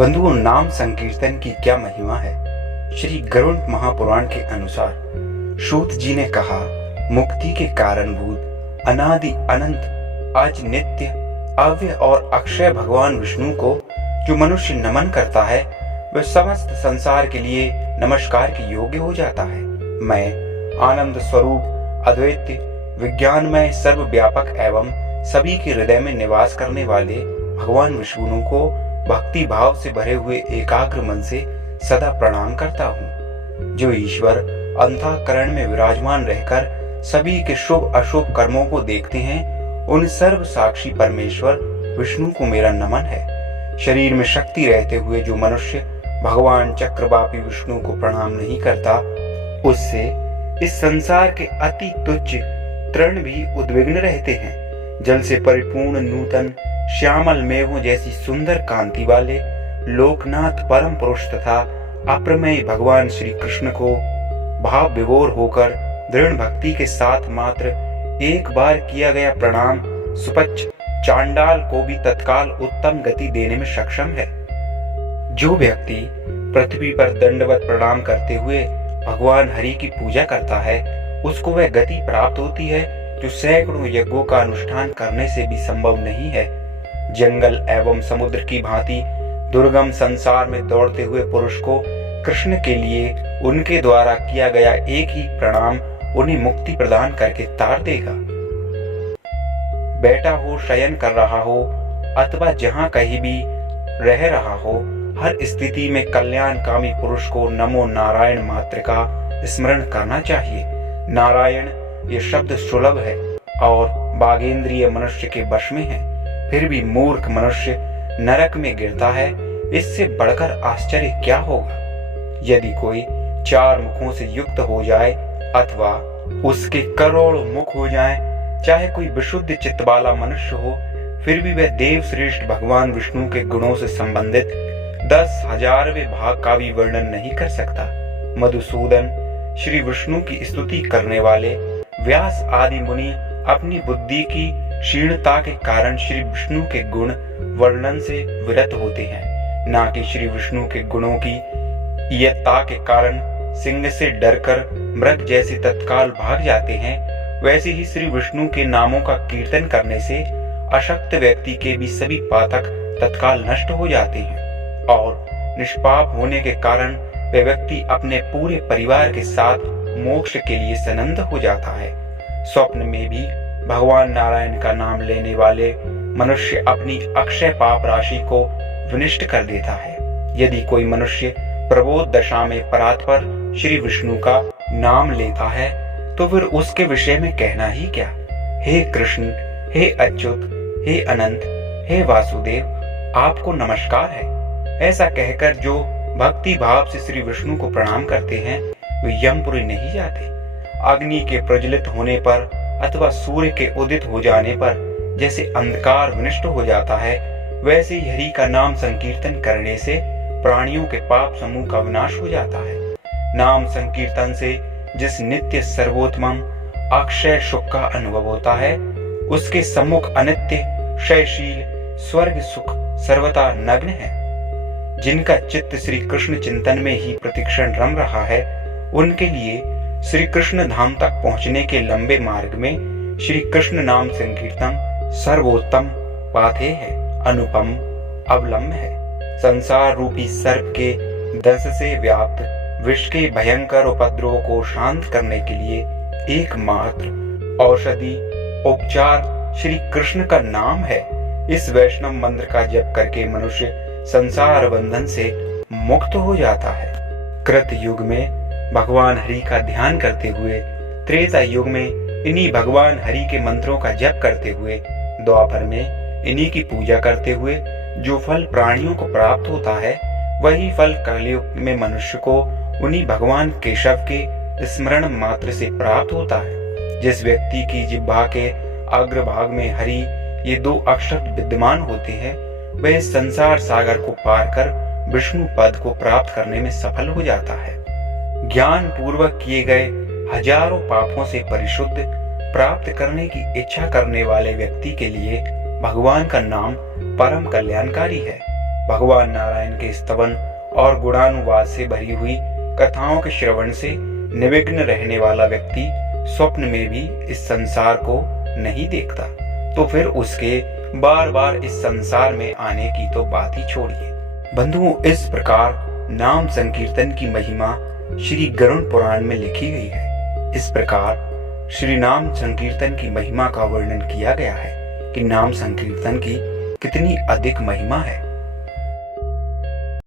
बंधुओं, नाम संकीर्तन की क्या महिमा है। श्री गरुड़ महापुराण के अनुसार सूत जी ने कहा, मुक्ति के कारणभूत अनादि अनंत आज नित्य अव्यय और अक्षय भगवान विष्णु को जो मनुष्य नमन करता है वह समस्त संसार के लिए नमस्कार के योग्य हो जाता है। मैं आनंद स्वरूप अद्वैत विज्ञानमय सर्वव्यापक एवं सभी के हृदय में निवास करने वाले भगवान विष्णु को भक्ति भाव से भरे हुए एकाग्र मन से सदा प्रणाम करता हूँ। जो ईश्वर अंतःकरण में विराजमान रहकर सभी के शुभ अशुभ कर्मों को देखते हैं, उन सर्व साक्षी परमेश्वर विष्णु को मेरा नमन है। शरीर में शक्ति रहते हुए जो मनुष्य भगवान चक्रवापी विष्णु को प्रणाम नहीं करता, उससे इस संसार के अति तुच्छ तृण भी उद्विग्न रहते हैं। जल से परिपूर्ण नूतन श्यामल मेघों जैसी सुंदर कांति वाले लोकनाथ परम पुरुष तथा अप्रमेय भगवान श्री कृष्ण को भाव विभोर होकर दृढ़ भक्ति के साथ मात्र एक बार किया गया प्रणाम सुपच्च चांडाल को भी तत्काल उत्तम गति देने में सक्षम है। जो व्यक्ति पृथ्वी पर दंडवत प्रणाम करते हुए भगवान हरि की पूजा करता है, उसको वह गति प्राप्त होती है जो सैकड़ों यज्ञों का अनुष्ठान करने से भी संभव नहीं है। जंगल एवं समुद्र की भांति दुर्गम संसार में दौड़ते हुए पुरुष को कृष्ण के लिए उनके द्वारा किया गया एक ही प्रणाम उन्हें मुक्ति प्रदान करके तार देगा। बैठा हो, शयन कर रहा हो अथवा जहां कहीं भी रह रहा हो, हर स्थिति में कल्याणकामी पुरुष को नमो नारायण मात्र का स्मरण करना चाहिए। नारायण ये शब्द सुलभ है और बागेंद्रीय मनुष्य के वश में है, फिर भी मूर्ख मनुष्य नरक में गिरता है। इससे बढ़कर आश्चर्य क्या होगा। यदि कोई चार मुखों से युक्त हो जाए अथवा उसके करोड़ों मुख हो जाएं, चाहे कोई विशुद्ध चित्त वाला मनुष्य हो, फिर भी वह देव श्रेष्ठ भगवान विष्णु के गुणों से संबंधित 10,000वें भाग का भी वर्णन नहीं कर सकता। मधुसूदन श्री विष्णु की स्तुति करने वाले व्यास आदि मुनि अपनी बुद्धि की क्षीणता के कारण श्री विष्णु के गुण वर्णन से विरत होते हैं, ना कि श्री विष्णु के गुणों की इयत्ता के कारण सिंह से डरकर मृग जैसे तत्काल भाग जाते हैं। वैसे ही श्री विष्णु के नामों का कीर्तन करने से अशक्त व्यक्ति के भी सभी पातक तत्काल नष्ट हो जाते हैं और निष्पाप होने के कारण वह व्यक्ति अपने पूरे परिवार के साथ मोक्ष के लिए सनंद हो जाता है। स्वप्न में भी भगवान नारायण का नाम लेने वाले मनुष्य अपनी अक्षय पाप राशि को विनष्ट कर देता है। यदि कोई मनुष्य प्रबोध दशा में परात्पर श्री विष्णु का नाम लेता है तो फिर उसके विषय में कहना ही क्या। हे कृष्ण, हे अच्युत, हे अनंत, हे वासुदेव, आपको नमस्कार है। ऐसा कहकर जो भक्ति भाव से श्री विष्णु को प्रणाम करते हैं वे यमपुरी नहीं जाते। अग्नि के प्रज्वलित होने पर अथवा सूर्य के उदित हो जाने पर जैसे अंधकार विनष्ट हो जाता है, वैसे ही हरि का नाम संकीर्तन करने से प्राणियों के पाप समूह का विनाश हो जाता है। नाम संकीर्तन से जिस नित्य सर्वोत्तम अक्षय सुख का अनुभव होता है, उसके सम्मुख अनित्य क्षयशील स्वर्ग सुख सर्वथा नग्न है। जिनका चित्त श्री कृष्ण चिंतन में ही प्रतिक्षण रम रहा है, उनके लिए श्री कृष्ण धाम तक पहुंचने के लंबे मार्ग में श्री कृष्ण नाम संकीर्तन सर्वोत्तम पाथेय है, अनुपम अवलंब है। संसार रूपी सर्प के दंश से व्याप्त विश्व के भयंकर उपद्रव को शांत करने के लिए एकमात्र औषधि उपचार श्री कृष्ण का नाम है। इस वैष्णव मंत्र का जप करके मनुष्य संसार बंधन से मुक्त हो जाता है। कृत युग में भगवान हरि का ध्यान करते हुए, त्रेता युग में इन्हीं भगवान हरि के मंत्रों का जप करते हुए, द्वापर में इन्हीं की पूजा करते हुए जो फल प्राणियों को प्राप्त होता है, वही फल कलयुग में मनुष्य को उन्हीं भगवान केशव के स्मरण मात्र से प्राप्त होता है। जिस व्यक्ति की जिह्वा के अग्रभाग में हरि ये दो अक्षर विद्यमान होते हैं, वह इस संसार सागर को पार कर विष्णु पद को प्राप्त करने में सफल हो जाता है। ज्ञान पूर्वक किए गए हजारों पापों से परिशुद्ध प्राप्त करने की इच्छा करने वाले व्यक्ति के लिए भगवान का नाम परम कल्याणकारी है। भगवान नारायण के स्तवन और गुणानुवाद से भरी हुई कथाओं के श्रवण से निविघ्न रहने वाला व्यक्ति स्वप्न में भी इस संसार को नहीं देखता, तो फिर उसके बार बार इस संसार में आने की तो बात ही छोड़िए। बंधुओं, इस प्रकार नाम संकीर्तन की महिमा श्री गरुड़ पुराण में लिखी गई है। इस प्रकार श्री नाम संकीर्तन की महिमा का वर्णन किया गया है कि नाम संकीर्तन की कितनी अधिक महिमा है।